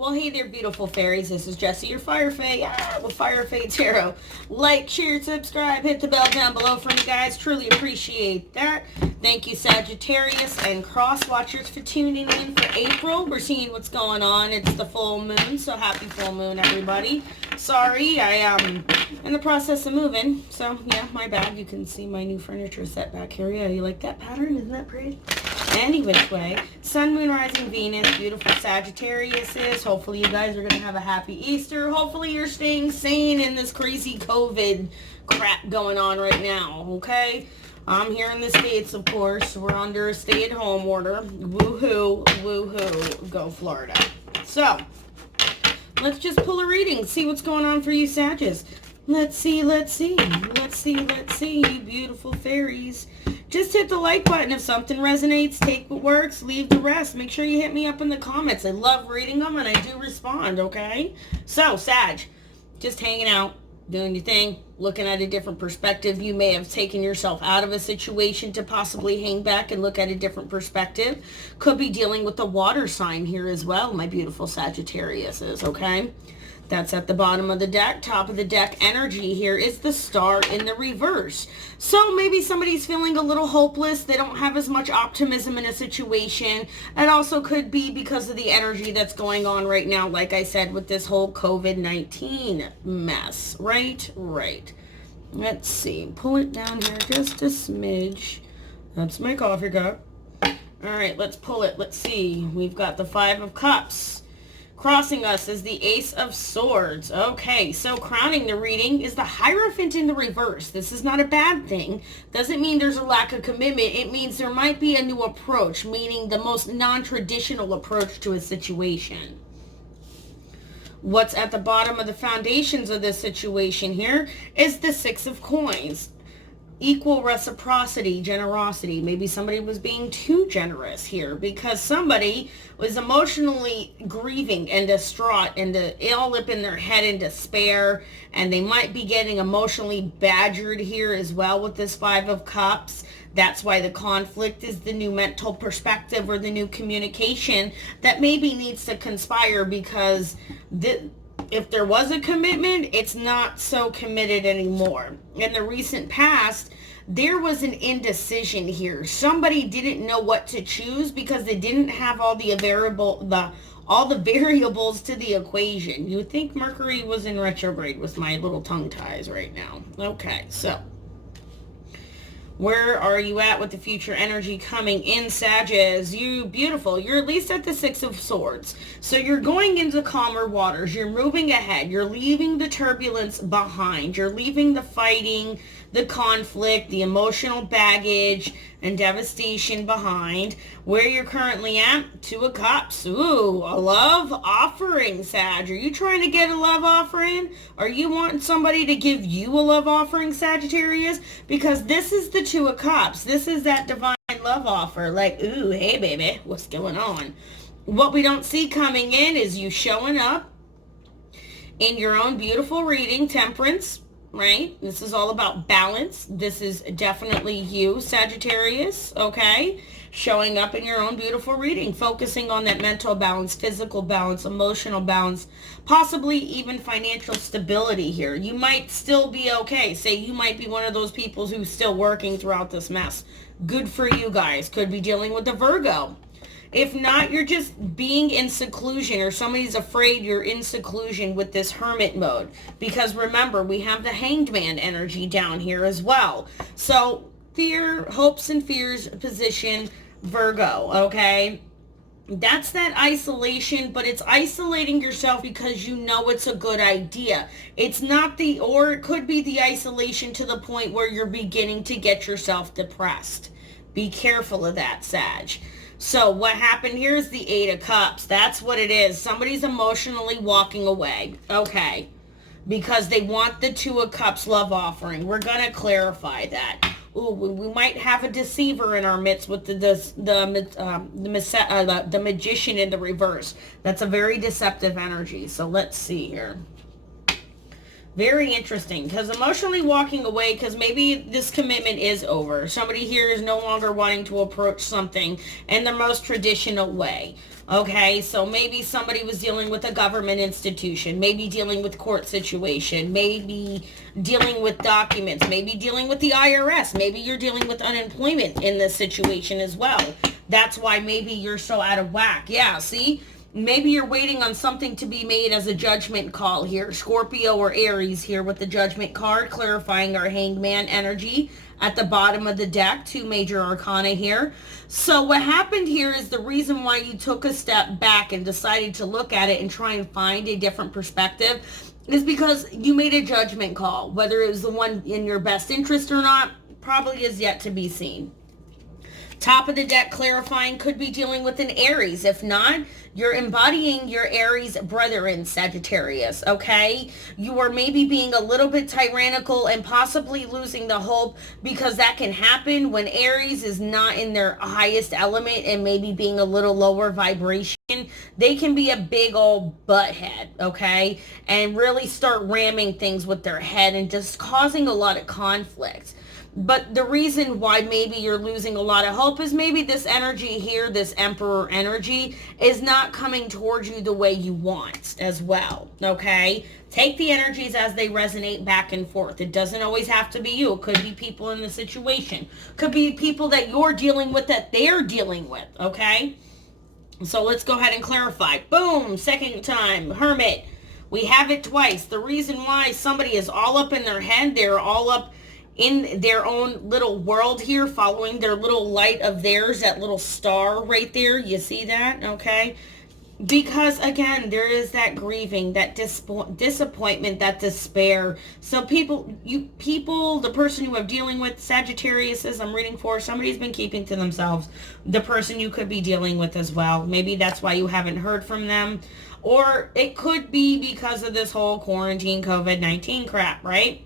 Well, hey there, beautiful fairies. This is Jessie, your Fire Fae, with Fire Fae Tarot. Like, share, subscribe, hit the bell down below for me, guys. Truly appreciate that. Thank you, Sagittarius and Cross Watchers, for tuning in for April. We're seeing what's going on. It's the full moon, so happy full moon, everybody. Sorry, I am in the process of moving, so yeah, my bad. You can see my new furniture set back here. Yeah, you like that pattern? Isn't that pretty? Any which way, Sun, Moon, Rising, Venus, beautiful Sagittarius is. Hopefully you guys are going to have a happy Easter. Hopefully you're staying sane in this crazy COVID crap going on right now, okay? I'm here in the States, of course. We're under a stay-at-home order. Woohoo, woohoo, go Florida. So, let's just pull a reading, see what's going on for you Sagittarius. Let's see, you beautiful fairies. Just hit the like button if something resonates. Take what works, leave the rest. Make sure you hit me up in the comments. I love reading them and I do respond, okay? So, Sag, just hanging out, doing your thing, looking at a different perspective. You may have taken yourself out of a situation to possibly hang back and look at a different perspective. Could be dealing with the water sign here as well, my beautiful Sagittarius is, okay? That's at the bottom of the deck. Top of the deck energy here is the Star in the reverse. So maybe somebody's feeling a little hopeless. They don't have as much optimism in a situation. It also could be because of the energy that's going on right now, like I said, with this whole COVID-19 mess. Right. Let's see. Pull it down here just a smidge. That's my coffee cup. All right, let's pull it. Let's see. We've got the Five of Cups. Crossing us is the Ace of Swords. Okay, so crowning the reading is the Hierophant in the reverse. This is not a bad thing. Doesn't mean there's a lack of commitment. It means there might be a new approach, meaning the most non-traditional approach to a situation. What's at the bottom of the foundations of this situation here is the Six of Coins. Equal reciprocity, generosity. Maybe somebody was being too generous here because somebody was emotionally grieving and distraught and all up in their head in despair, and they might be getting emotionally badgered here as well with this Five of Cups. That's why the conflict is the new mental perspective or the new communication that maybe needs to conspire, because if there was a commitment, it's not so committed anymore. In the recent past, there was an indecision here. Somebody didn't know what to choose because they didn't have all the variables to the equation. You would think Mercury was in retrograde with my little tongue ties right now. Okay, so where are you at with the future energy coming in, Sagittarius? You beautiful. You're at least at the Six of Swords. So you're going into calmer waters. You're moving ahead. You're leaving the turbulence behind. You're leaving the fighting, the conflict, the emotional baggage and devastation behind. Where you're currently at, Two of Cups. Ooh, a love offering, Sag. Are you trying to get a love offering? Are you wanting somebody to give you a love offering, Sagittarius? Because this is the Two of Cups. This is that divine love offer. Like, ooh, hey, baby, what's going on? What we don't see coming in is you showing up in your own beautiful reading, Temperance. Right? This is all about balance. This is definitely you, Sagittarius, okay? Showing up in your own beautiful reading, focusing on that mental balance, physical balance, emotional balance, possibly even financial stability here. You might still be okay. Say you might be one of those people who's still working throughout this mess. Good for you guys. Could be dealing with a Virgo. If not, you're just being in seclusion, or somebody's afraid you're in seclusion with this hermit mode. Because remember, we have the Hanged Man energy down here as well. So fear, hopes and fears position, Virgo, okay? That's that isolation, but it's isolating yourself because you know it's a good idea. It's not or it could be the isolation to the point where you're beginning to get yourself depressed. Be careful of that, Sag. So what happened here is the Eight of Cups. That's what it is. Somebody's emotionally walking away. Okay. Because they want the Two of Cups love offering. We're going to clarify that. Ooh, we might have a deceiver in our midst with the Magician in the reverse. That's a very deceptive energy. So let's see here. Very interesting, because emotionally walking away, because maybe this commitment is over. Somebody here is no longer wanting to approach something in the most traditional way. Okay, so maybe somebody was dealing with a government institution, maybe dealing with court situation, maybe dealing with documents, maybe dealing with the IRS, maybe you're dealing with unemployment in this situation as well. That's why maybe you're so out of whack. Yeah, see? Maybe you're waiting on something to be made as a judgment call here. Scorpio or Aries here with the judgment card, clarifying our hangman energy at the bottom of the deck. 2 major arcana here. So what happened here is the reason why you took a step back and decided to look at it and try and find a different perspective is because you made a judgment call. Whether it was the one in your best interest or not, probably is yet to be seen. Top of the deck clarifying could be dealing with an Aries. If not, you're embodying your Aries brethren, Sagittarius, okay? You are maybe being a little bit tyrannical and possibly losing the hope, because that can happen when Aries is not in their highest element and maybe being a little lower vibration. They can be a big old butthead, okay? And really start ramming things with their head and just causing a lot of conflict. But the reason why maybe you're losing a lot of hope is maybe this energy here, this Emperor energy, is not coming towards you the way you want as well, okay? Take the energies as they resonate back and forth. It doesn't always have to be you. It could be people in the situation. Could be people that you're dealing with that they're dealing with, okay? So let's go ahead and clarify. Boom, second time, Hermit. We have it twice. The reason why somebody is all up in their head, they're all up in their own little world here, following their little light of theirs, that little star right there. You see that? Okay. Because again, there is that grieving, that disappointment, that despair. So the person you are dealing with, Sagittarius, as I'm reading for, somebody's been keeping to themselves. The person you could be dealing with as well. Maybe that's why you haven't heard from them. Or it could be because of this whole quarantine COVID-19 crap, right?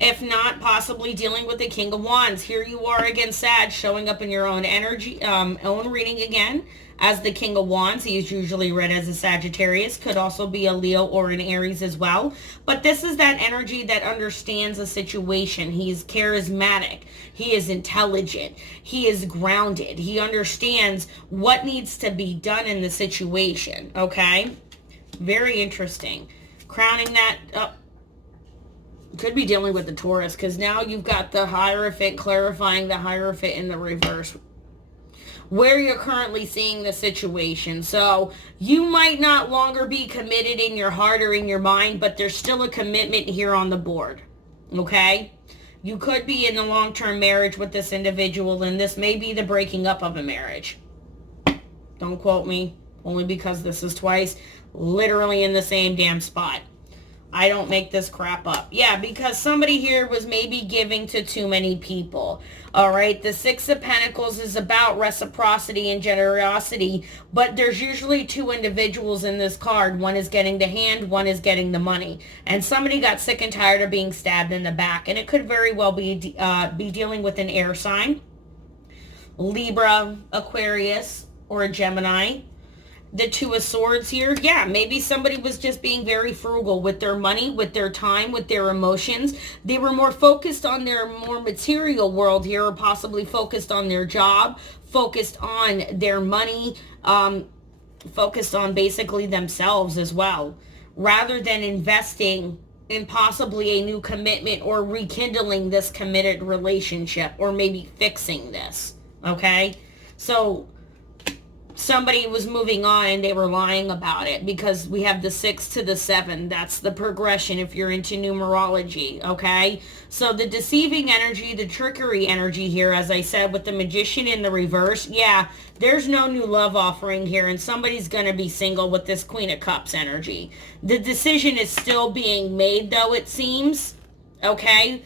If not, possibly dealing with the King of Wands. Here you are again, Sag, showing up in your own energy, own reading again as the King of Wands. He is usually read as a Sagittarius. Could also be a Leo or an Aries as well. But this is that energy that understands a situation. He's charismatic. He is intelligent. He is grounded. He understands what needs to be done in the situation. Okay? Very interesting. Crowning that up. Could be dealing with the Taurus, because now you've got the Hierophant, clarifying the Hierophant in the reverse, where you're currently seeing the situation. So you might not longer be committed in your heart or in your mind, but there's still a commitment here on the board, okay? You could be in a long-term marriage with this individual, and this may be the breaking up of a marriage. Don't quote me, only because this is twice, literally in the same damn spot. I don't make this crap up. Yeah, because somebody here was maybe giving to too many people. All right, the Six of Pentacles is about reciprocity and generosity, but there's usually 2 individuals in this card. One is getting the hand, one is getting the money. And somebody got sick and tired of being stabbed in the back, and it could very well be dealing with an air sign, Libra, Aquarius, or a Gemini. The Two of Swords here, yeah, maybe somebody was just being very frugal with their money, with their time, with their emotions. They were more focused on their more material world here, or possibly focused on their job, focused on their money, focused on basically themselves as well, rather than investing in possibly a new commitment or rekindling this committed relationship, or maybe fixing this, okay? So somebody was moving on and they were lying about it, because we have the 6 to the 7. That's the progression if you're into numerology, okay? So the deceiving energy, the trickery energy here, as I said, with the Magician in the reverse, yeah, there's no new love offering here, and somebody's going to be single with this Queen of Cups energy. The decision is still being made, though, it seems, okay?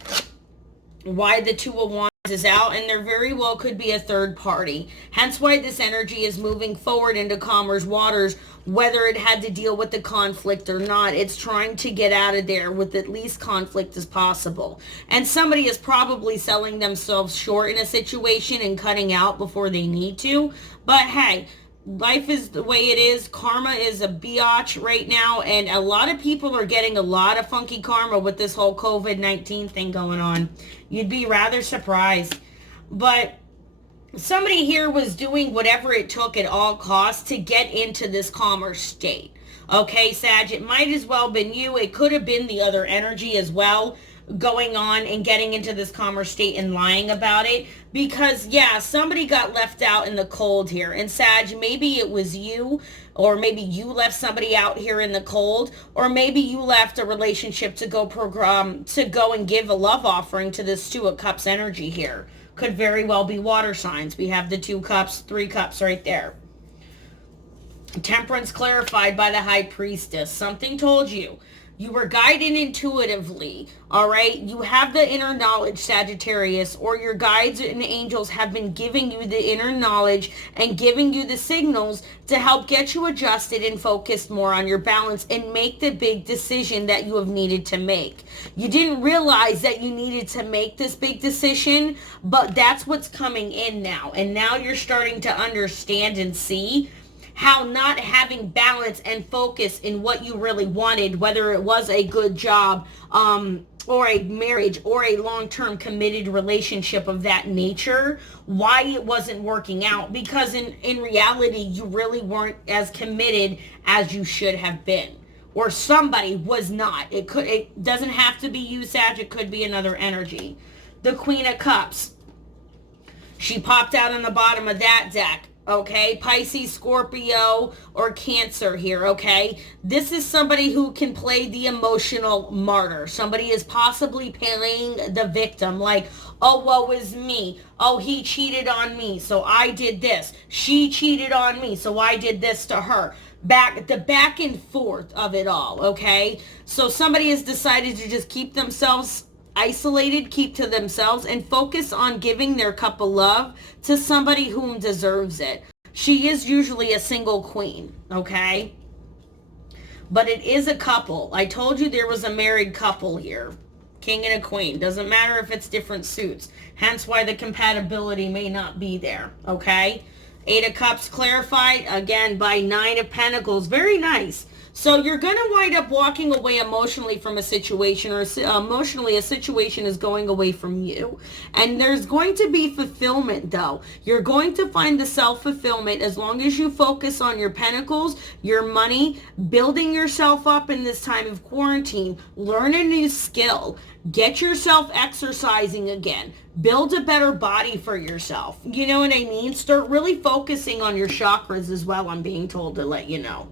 Why the Two of Wands is out, and there very well could be a third party. Hence why this energy is moving forward into calmer waters, whether it had to deal with the conflict or not. It's trying to get out of there with at least conflict as possible. And somebody is probably selling themselves short in a situation and cutting out before they need to. But hey, life is the way it is. Karma is a biatch right now, and a lot of people are getting a lot of funky karma with this whole COVID-19 thing going on. You'd be rather surprised. But somebody here was doing whatever it took at all costs to get into this calmer state. Okay, Sag, it might as well been you. It could have been the other energy as well, going on and getting into this calmer state and lying about it. Because, yeah, somebody got left out in the cold here. And Sag, maybe it was you, or maybe you left somebody out here in the cold, or maybe you left a relationship to go and give a love offering to this Two of Cups energy here. Could very well be water signs. We have the 2 cups, 3 cups right there. Temperance clarified by the High Priestess. Something told you. You were guided intuitively, all right? You have the inner knowledge, Sagittarius, or your guides and angels have been giving you the inner knowledge and giving you the signals to help get you adjusted and focused more on your balance and make the big decision that you have needed to make. You didn't realize that you needed to make this big decision, but that's what's coming in now. And now you're starting to understand and see how not having balance and focus in what you really wanted, whether it was a good job, or a marriage, or a long-term committed relationship of that nature, why it wasn't working out. Because in reality, you really weren't as committed as you should have been. Or somebody was not. It doesn't have to be you, Sag. It could be another energy. The Queen of Cups. She popped out on the bottom of that deck. Okay, Pisces, Scorpio, or Cancer here, okay? This is somebody who can play the emotional martyr. Somebody is possibly playing the victim, like, oh, woe is me. Oh, he cheated on me, so I did this. She cheated on me, so I did this to her. The back and forth of it all, okay? So somebody has decided to just keep themselves isolated, keep to themselves, and focus on giving their cup of love to somebody whom deserves it. She is usually a single queen, okay? But it is a couple. I told you there was a married couple here. King and a queen. Doesn't matter if it's different suits. Hence why the compatibility may not be there, okay? 8 of Cups clarified, again, by 9 of Pentacles. Very nice. So you're going to wind up walking away emotionally from a situation, or emotionally a situation is going away from you. And there's going to be fulfillment, though. You're going to find the self-fulfillment as long as you focus on your pentacles, your money, building yourself up in this time of quarantine. Learn a new skill. Get yourself exercising again. Build a better body for yourself. You know what I mean? Start really focusing on your chakras as well, I'm being told to let you know.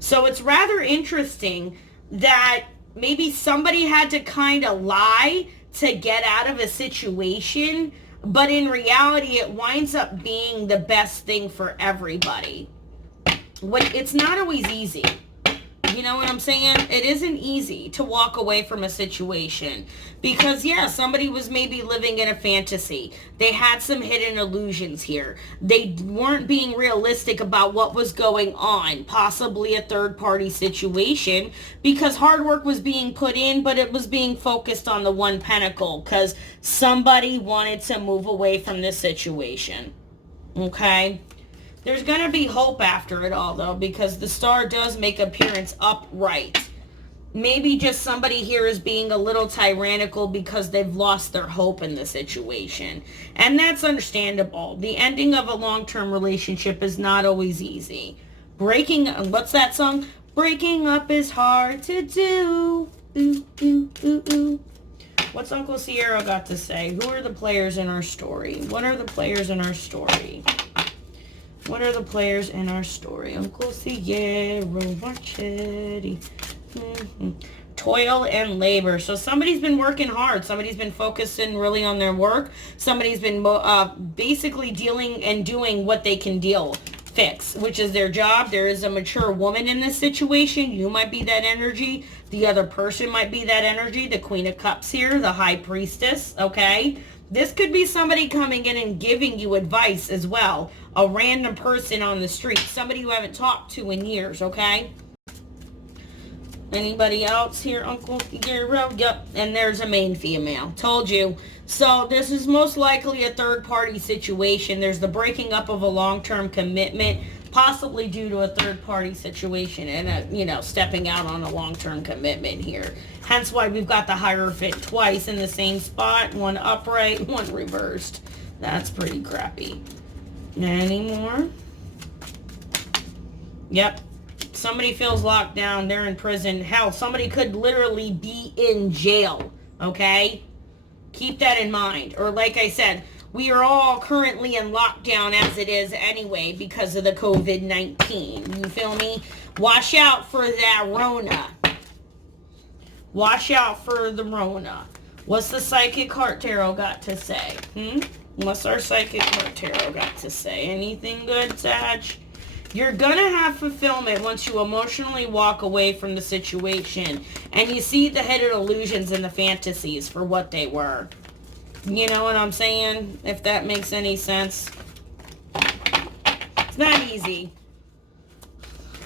So it's rather interesting that maybe somebody had to kind of lie to get out of a situation, but in reality, it winds up being the best thing for everybody. It's not always easy. You know what I'm saying? It isn't easy to walk away from a situation because, yeah, somebody was maybe living in a fantasy. They had some hidden illusions here. They weren't being realistic about what was going on, possibly a third-party situation, because hard work was being put in, but it was being focused on the one pentacle because somebody wanted to move away from this situation. Okay? There's going to be hope after it all, though, because the star does make appearance upright. Maybe just somebody here is being a little tyrannical because they've lost their hope in the situation. And that's understandable. The ending of a long-term relationship is not always easy. What's that song? Breaking up is hard to do. Ooh, ooh, ooh, ooh. What's Uncle Sierra got to say? Who are the players in our story? What are the players in our story? What are the players in our story? Uncle Sierra, Marchetti. Toil and labor. So somebody's been working hard. Somebody's been focusing really on their work. Somebody's been basically dealing and doing what they can fix, which is their job. There is a mature woman in this situation. You might be that energy. The other person might be that energy. The Queen of Cups here, the High Priestess, okay? This could be somebody coming in and giving you advice as well. A random person on the street. Somebody you haven't talked to in years, okay? Anybody else here, Uncle Guerrero? Yep, and there's a main female. Told you. So this is most likely a third-party situation. There's the breaking up of a long-term commitment, possibly due to a third-party situation and, stepping out on a long-term commitment here. Hence why we've got the Hierophant twice in the same spot, one upright, one reversed. That's pretty crappy. Any more? Yep. Somebody feels locked down. They're in prison. Hell, somebody could literally be in jail. Okay? Keep that in mind. Or like I said, we are all currently in lockdown as it is anyway because of the COVID-19. You feel me? Watch out for that Rona. Watch out for the Rona. What's the Psychic Heart Tarot got to say? What's our Psychic Heart Tarot got to say? Anything good, Sag? You're gonna have fulfillment once you emotionally walk away from the situation and you see the hidden illusions and the fantasies for what they were. You know what I'm saying? If that makes any sense. It's not easy.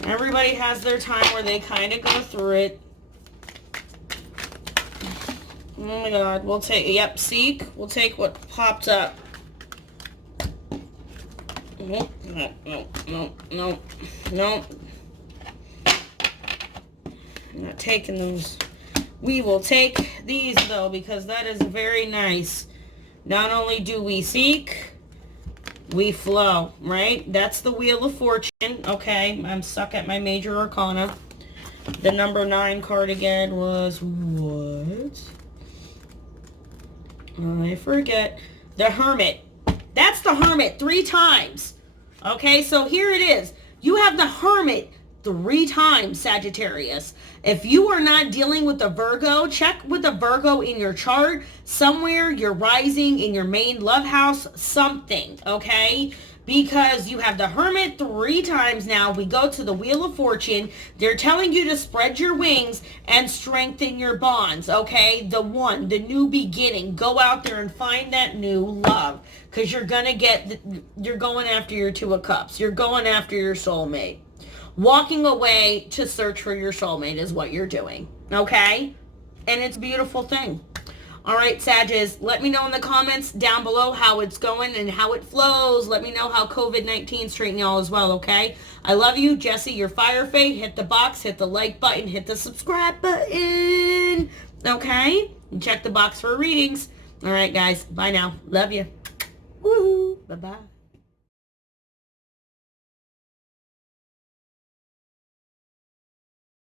Everybody has their time where they kind of go through it. Oh my God. We'll take, yep, seek. We'll take what popped up. No. I'm not taking those. We will take these, though, because that is very nice. Not only do we seek, we flow, right? That's the Wheel of Fortune. Okay, I'm stuck at my Major Arcana. The number 9 card again was what? I forget. The Hermit. That's the Hermit 3 times. Okay, so here it is. You have the Hermit 3 times, Sagittarius. If you are not dealing with a Virgo, check with a Virgo in your chart. Somewhere you're rising in your main love house, something, okay? Because you have the Hermit 3 times now. We go to the Wheel of Fortune. They're telling you to spread your wings and strengthen your bonds, okay? The new beginning. Go out there and find that new love. Because you're going after your 2 of Cups. You're going after your soulmate. Walking away to search for your soulmate is what you're doing, okay? And it's a beautiful thing. All right, Sages, let me know in the comments down below how it's going and how it flows. Let me know how COVID-19 is treating y'all as well, okay? I love you. Jesse, your Fire Fae. Hit the box, hit the like button, hit the subscribe button, okay? And check the box for readings. All right, guys. Bye now. Love you. Woohoo. Bye-bye.